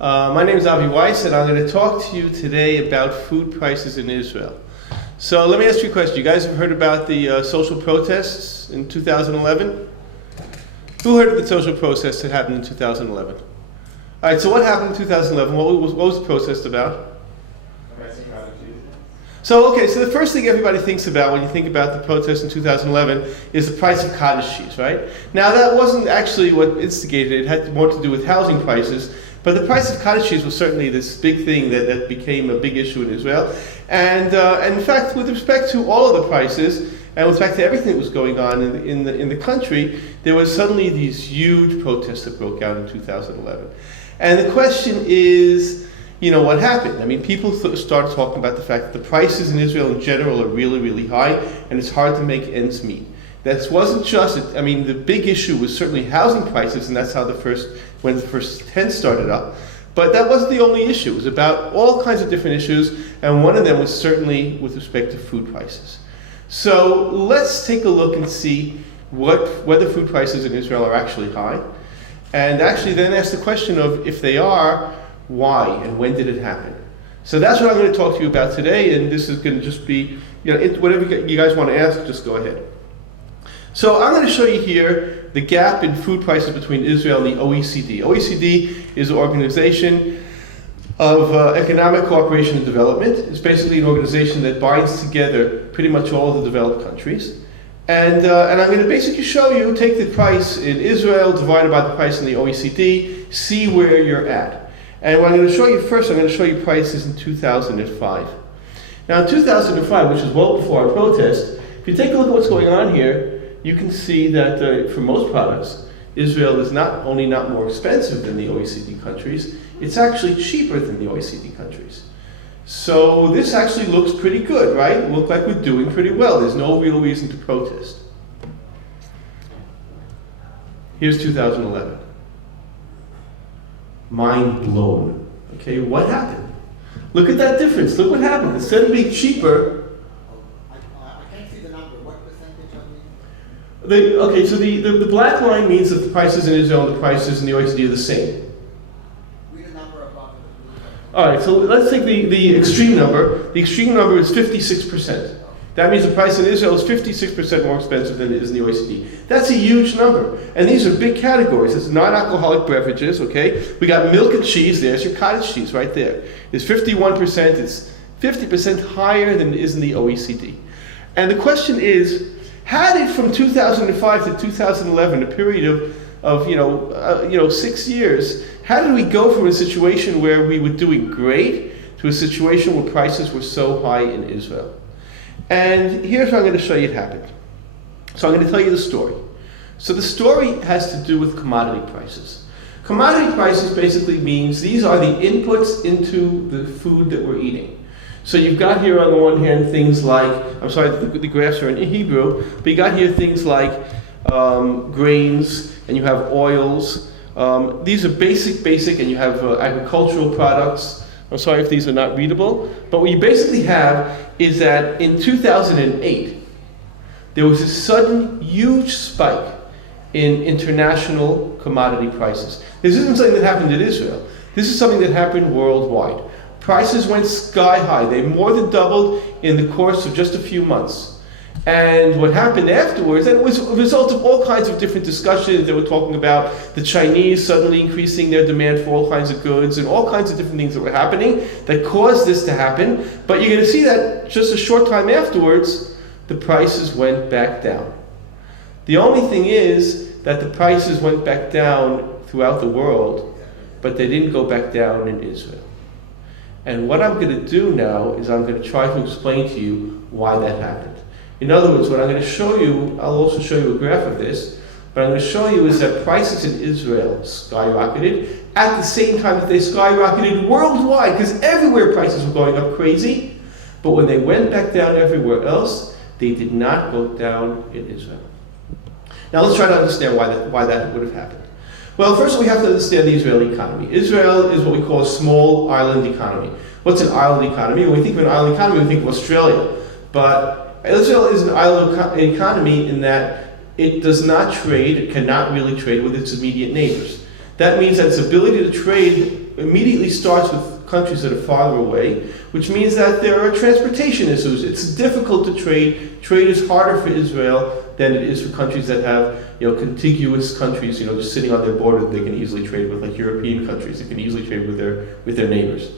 My name is Avi Weiss, and I'm going to talk to you today about food prices in Israel. So let me ask you a question. You guys have heard about the social protests in 2011? Who heard of the social protests that happened in 2011? All right, so what happened in 2011? What was the protest about? So the first thing everybody thinks about when you think about the protest in 2011 is the price of cottage cheese, right? Now that wasn't actually what instigated it. It had more to do with housing prices. But the price of cottage cheese was certainly this big thing that became a big issue in Israel. And in fact, with respect to all of the prices, and with respect to everything that was going on in the country, there was suddenly these huge protests that broke out in 2011. And the question is, what happened? I mean, people started talking about the fact that the prices in Israel in general are really, really high, and it's hard to make ends meet. That wasn't just, the big issue was certainly housing prices, and that's how when the first tent started up. But that wasn't the only issue. It was about all kinds of different issues, and one of them was certainly with respect to food prices. So let's take a look and see whether food prices in Israel are actually high, and actually then ask the question of, if they are, why and when did it happen? So that's what I'm going to talk to you about today, and this is going to just be, whatever you guys want to ask, just go ahead. So I'm going to show you here the gap in food prices between Israel and the OECD. OECD is an organization of economic cooperation and development. It's basically an organization that binds together pretty much all of the developed countries. And I'm going to basically show you, take the price in Israel divided by the price in the OECD, see where you're at. And what I'm going to show you first, I'm going to show you prices in 2005. Now in 2005, which is well before our protest, if you take a look at what's going on here, you can see that for most products, Israel is not only not more expensive than the OECD countries, it's actually cheaper than the OECD countries. So this actually looks pretty good, right? It looks like we're doing pretty well. There's no real reason to protest. Here's 2011. Mind blown. Okay, what happened? Look at that difference. Look what happened. Instead of being cheaper, the black line means that the prices in Israel and the prices in the OECD are the same. Read a number above it. All right, so let's take the extreme number. The extreme number is 56%. That means the price in Israel is 56% more expensive than it is in the OECD. That's a huge number. And these are big categories. It's non-alcoholic beverages, okay? We got milk and cheese. There's your cottage cheese right there. It's 51%. It's 50% higher than it is in the OECD. And the question is, how did from 2005 to 2011, a period of 6 years, how did we go from a situation where we were doing great to a situation where prices were so high in Israel? And here's what I'm going to show you it happened. So I'm going to tell you the story. So the story has to do with commodity prices. Commodity prices basically means these are the inputs into the food that we're eating. So you've got here on the one hand things like, I'm sorry, the graphs are in Hebrew, but you got here things like grains, and you have oils. These are basic, and you have agricultural products. I'm sorry if these are not readable, but what you basically have is that in 2008, there was a sudden huge spike in international commodity prices. This isn't something that happened in Israel. This is something that happened worldwide. Prices went sky high. They more than doubled in the course of just a few months. And what happened afterwards, and it was a result of all kinds of different discussions. They were talking about the Chinese suddenly increasing their demand for all kinds of goods and all kinds of different things that were happening that caused this to happen. But you're going to see that just a short time afterwards, the prices went back down. The only thing is that the prices went back down throughout the world, but they didn't go back down in Israel. And what I'm going to do now is I'm going to try to explain to you why that happened. In other words, what I'm going to show you, I'll also show you a graph of this, but I'm going to show you is that prices in Israel skyrocketed at the same time that they skyrocketed worldwide, because everywhere prices were going up crazy, but when they went back down everywhere else, they did not go down in Israel. Now let's try to understand why that would have happened. Well, first we have to understand the Israeli economy. Israel is what we call a small island economy. What's an island economy? When we think of an island economy, we think of Australia. But Israel is an island economy in that it does not trade, it cannot really trade with its immediate neighbors. That means that its ability to trade immediately starts with countries that are farther away, which means that there are transportation issues. It's difficult to trade. Trade is harder for Israel than it is for countries that have, contiguous countries, just sitting on their border that they can easily trade with, like European countries that can easily trade with their neighbors.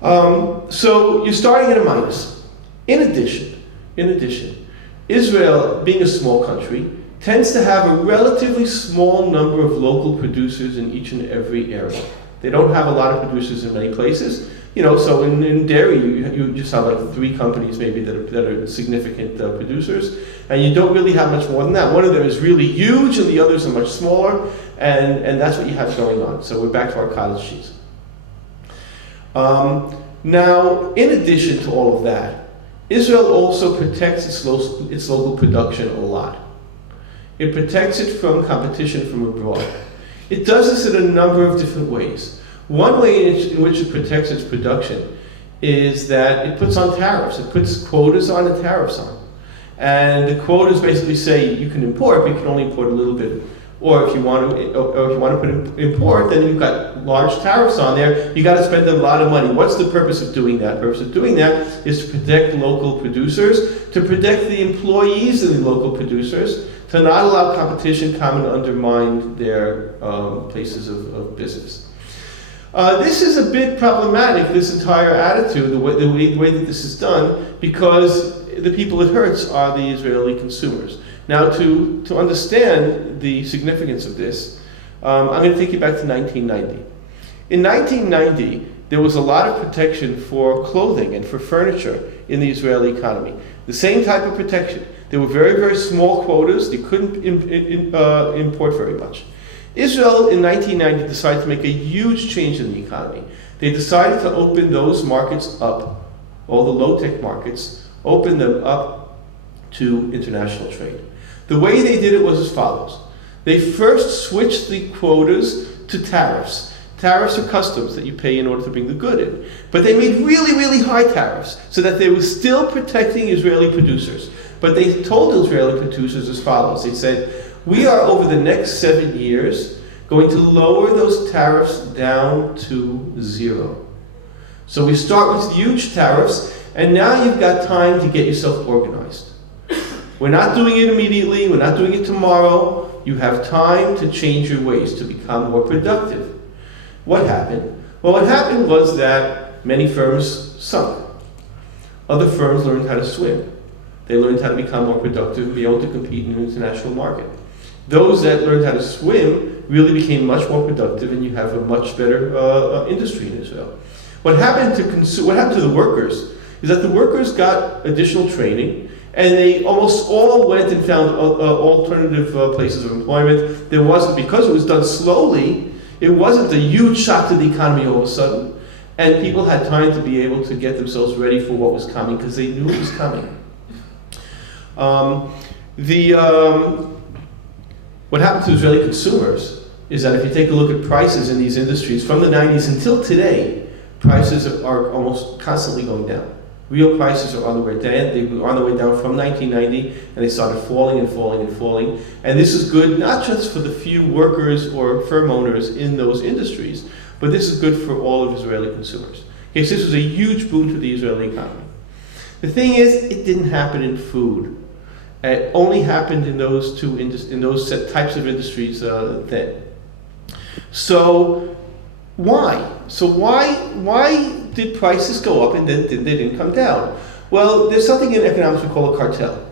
So you're starting at a minus. In addition, Israel, being a small country, tends to have a relatively small number of local producers in each and every area. They don't have a lot of producers in many places. So in dairy, you just have like 3 companies maybe that are significant producers, and you don't really have much more than that. One of them is really huge, and the others are much smaller, and that's what you have going on. So we're back to our cottage cheese. Now, in addition to all of that, Israel also protects its local production a lot. It protects it from competition from abroad. It does this in a number of different ways. One way in which it protects its production is that it puts on tariffs. It puts quotas on and tariffs on. And the quotas basically say you can import, but you can only import a little bit. Or if you want to import, then you've got large tariffs on there. You got to spend a lot of money. What's the purpose of doing that? The purpose of doing that is to protect local producers, to protect the employees of the local producers, to not allow competition come and undermine their places of business. This is a bit problematic, this entire attitude, the way that this is done, because the people it hurts are the Israeli consumers. Now, to understand the significance of this, I'm going to take you back to 1990. In 1990, there was a lot of protection for clothing and for furniture in the Israeli economy. The same type of protection. There were very, very small quotas. They couldn't import very much. Israel in 1990 decided to make a huge change in the economy. They decided to open those markets up, all the low-tech markets, open them up to international trade. The way they did it was as follows. They first switched the quotas to tariffs. Tariffs are customs that you pay in order to bring the good in. But they made really, really high tariffs so that they were still protecting Israeli producers. But they told Israeli producers as follows. They said, we are over the next 7 years going to lower those tariffs down to 0. So we start with huge tariffs, and now you've got time to get yourself organized. We're not doing it immediately, we're not doing it tomorrow. You have time to change your ways to become more productive. What happened? Well, what happened was that many firms sunk. Other firms learned how to swim. They learned how to become more productive and be able to compete in an international market. Those that learned how to swim really became much more productive, and you have a much better industry in Israel. What happened to the workers is that the workers got additional training, and they almost all went and found alternative places of employment. There wasn't, because it was done slowly, it wasn't a huge shock to the economy all of a sudden, and people had time to be able to get themselves ready for what was coming because they knew it was coming. What happened to Israeli consumers is that if you take a look at prices in these industries from the 90s until today, prices are almost constantly going down. Real prices are on the way down. They were on the way down from 1990, and they started falling and falling and falling. And this is good not just for the few workers or firm owners in those industries, but this is good for all of Israeli consumers. Okay, so this was a huge boon to the Israeli economy. The thing is, it didn't happen in food. It only happened in those types of industries then. So why? So why did prices go up and then they didn't come down? Well, there's something in economics we call a cartel.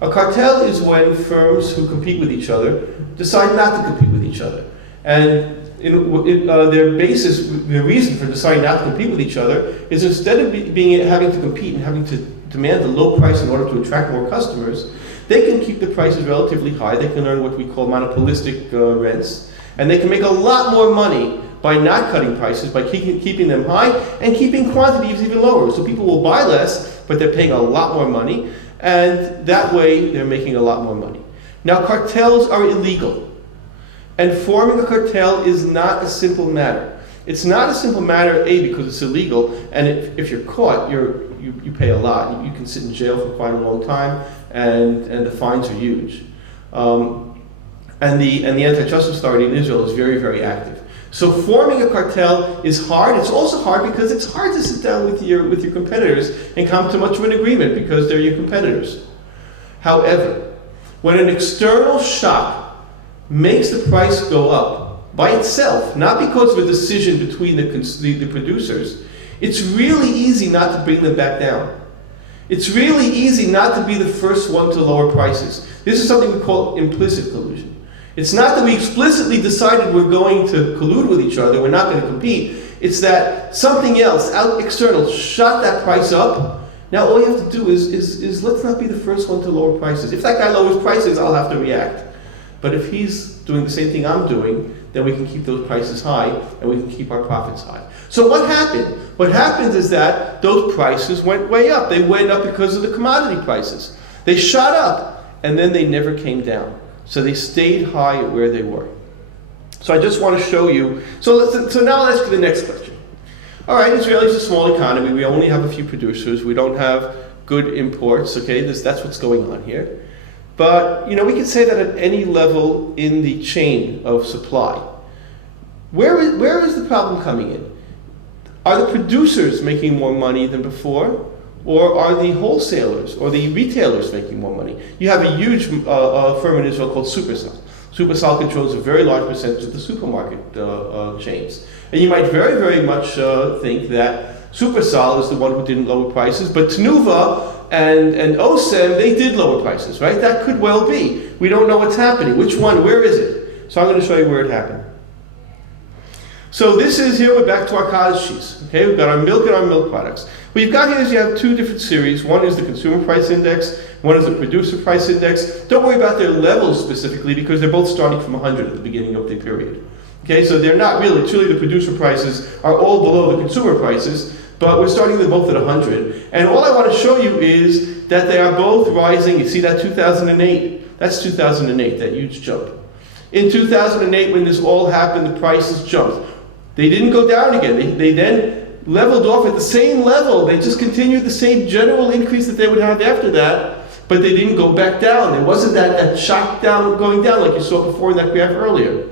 A cartel is when firms who compete with each other decide not to compete with each other. And their reason for deciding not to compete with each other is instead of having to compete and having to demand a low price in order to attract more customers, they can keep the prices relatively high. They can earn what we call monopolistic rents, and they can make a lot more money by not cutting prices, by keeping them high and keeping quantities even lower. So people will buy less, but they're paying a lot more money, and that way they're making a lot more money. Now, cartels are illegal, and forming a cartel is not a simple matter. It's not a simple matter, A, because it's illegal, and if you're caught, you pay a lot. You can sit in jail for quite a long time, and the fines are huge. And the anti-trust authority in Israel is very, very active. So forming a cartel is hard. It's also hard because it's hard to sit down with your competitors and come to much of an agreement because they're your competitors. However, when an external shock makes the price go up by itself, not because of a decision between the producers, it's really easy not to bring them back down. It's really easy not to be the first one to lower prices. This is something we call implicit collusion. It's not that we explicitly decided we're going to collude with each other, we're not going to compete. It's that something else, external, shot that price up. Now all you have to do is let's not be the first one to lower prices. If that guy lowers prices, I'll have to react. But if he's doing the same thing I'm doing, then we can keep those prices high and we can keep our profits high. So what happened? What happened is that those prices went way up. They went up because of the commodity prices. They shot up and then they never came down. So they stayed high at where they were. So I just want to show you. So now let's ask you the next question. All right, Israel's a small economy. We only have a few producers. We don't have good imports. Okay, that's what's going on here. But we can say that at any level in the chain of supply, where is the problem coming in? Are the producers making more money than before? Or are the wholesalers or the retailers making more money? You have a huge firm in Israel called Supersal. Supersal controls a very large percentage of the supermarket chains. And you might very, very much think that Supersal is the one who didn't lower prices, but Tnuva and Osem, they did lower prices, right? That could well be. We don't know what's happening. Which one? Where is it? So I'm going to show you where it happened. So this is, here we're back to our cottage cheese. Okay, we've got our milk and our milk products. What you've got here is you have two different series. One is the consumer price index, one is the producer price index. Don't worry about their levels specifically because they're both starting from 100 at the beginning of the period. Okay, so they're not really, truly the producer prices are all below the consumer prices, but we're starting them both at 100. And all I want to show you is that they are both rising. You see that 2008? That's 2008, that huge jump. In 2008, when this all happened, the prices jumped. They didn't go down again. They then leveled off at the same level. They just continued the same general increase that they would have after that, but they didn't go back down. There wasn't that shock down, going down like you saw before in that graph earlier.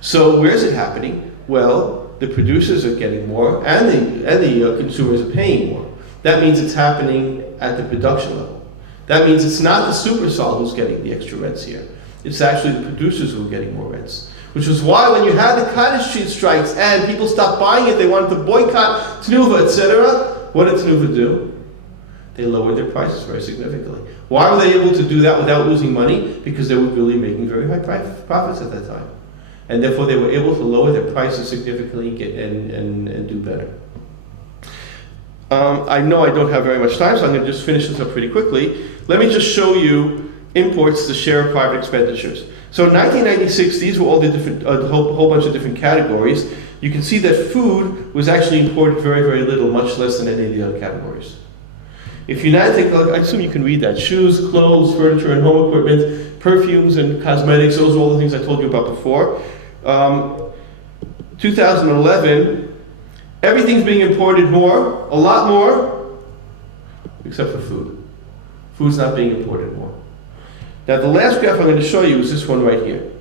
So where is it happening? Well, the producers are getting more and the consumers are paying more. That means it's happening at the production level. That means it's not the Supersal who's getting the extra rents here. It's actually the producers who are getting more rents. Which was why when you had the cottage cheese strikes and people stopped buying it, they wanted to boycott Tnuva, etc. What did Tnuva do? They lowered their prices very significantly. Why were they able to do that without losing money? Because they were really making very high profits at that time. And therefore they were able to lower their prices significantly and do better. I know I don't have very much time, so I'm going to just finish this up pretty quickly. Let me just show you imports, the share of private expenditures. So in 1996, these were all the different, a whole bunch of different categories. You can see that food was actually imported very, very little, much less than any of the other categories. If you now take a look, I assume you can read that. Shoes, clothes, furniture and home equipment, perfumes and cosmetics, those are all the things I told you about before. 2011, everything's being imported more, a lot more, except for food. Food's not being imported more. Now the last graph I'm going to show you is this one right here.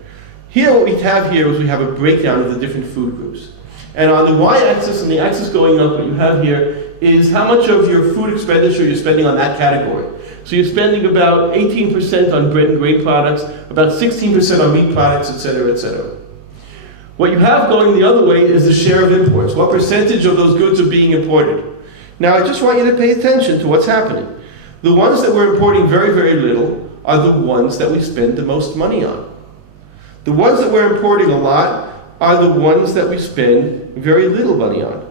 Here what we have here is we have a breakdown of the different food groups. And on the y-axis and the axis going up, what you have here is how much of your food expenditure you're spending on that category. So you're spending about 18% on bread and grain products, about 16% on meat products, etc., etc. What you have going the other way is the share of imports. What percentage of those goods are being imported? Now I just want you to pay attention to what's happening. The ones that we're importing very, very little are the ones that we spend the most money on. The ones that we're importing a lot are the ones that we spend very little money on.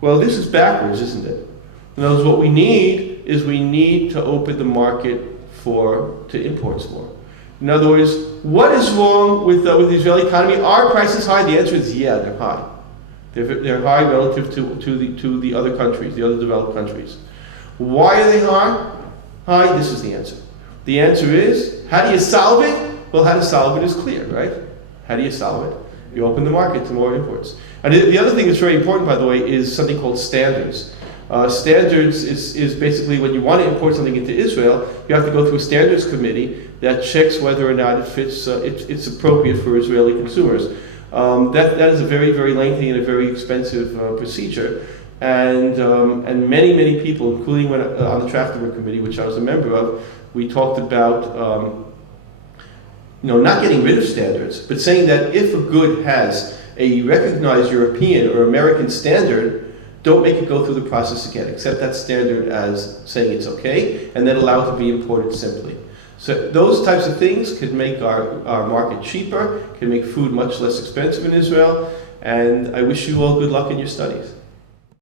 Well, this is backwards, isn't it? In other words, what we need is we need to open the market to imports more. In other words, what is wrong with the Israeli economy? Are prices high? The answer is yeah, they're high. They're high relative to the other countries, the other developed countries. Why are they high? This is the answer. The answer is, how do you solve it? Well, how to solve it is clear, right? How do you solve it? You open the market to more imports. And the other thing that's very important, by the way, is something called standards. Standards is basically when you want to import something into Israel, you have to go through a standards committee that checks whether or not it fits, it's appropriate for Israeli consumers. that is a very, very lengthy and a very expensive procedure. And many people, including when, on the Traffic Work Committee, which I was a member of, we talked about not getting rid of standards, but saying that if a good has a recognized European or American standard, don't make it go through the process again. Accept that standard as saying it's okay, and then allow it to be imported simply. So those types of things could make our market cheaper, can make food much less expensive in Israel, and I wish you all good luck in your studies.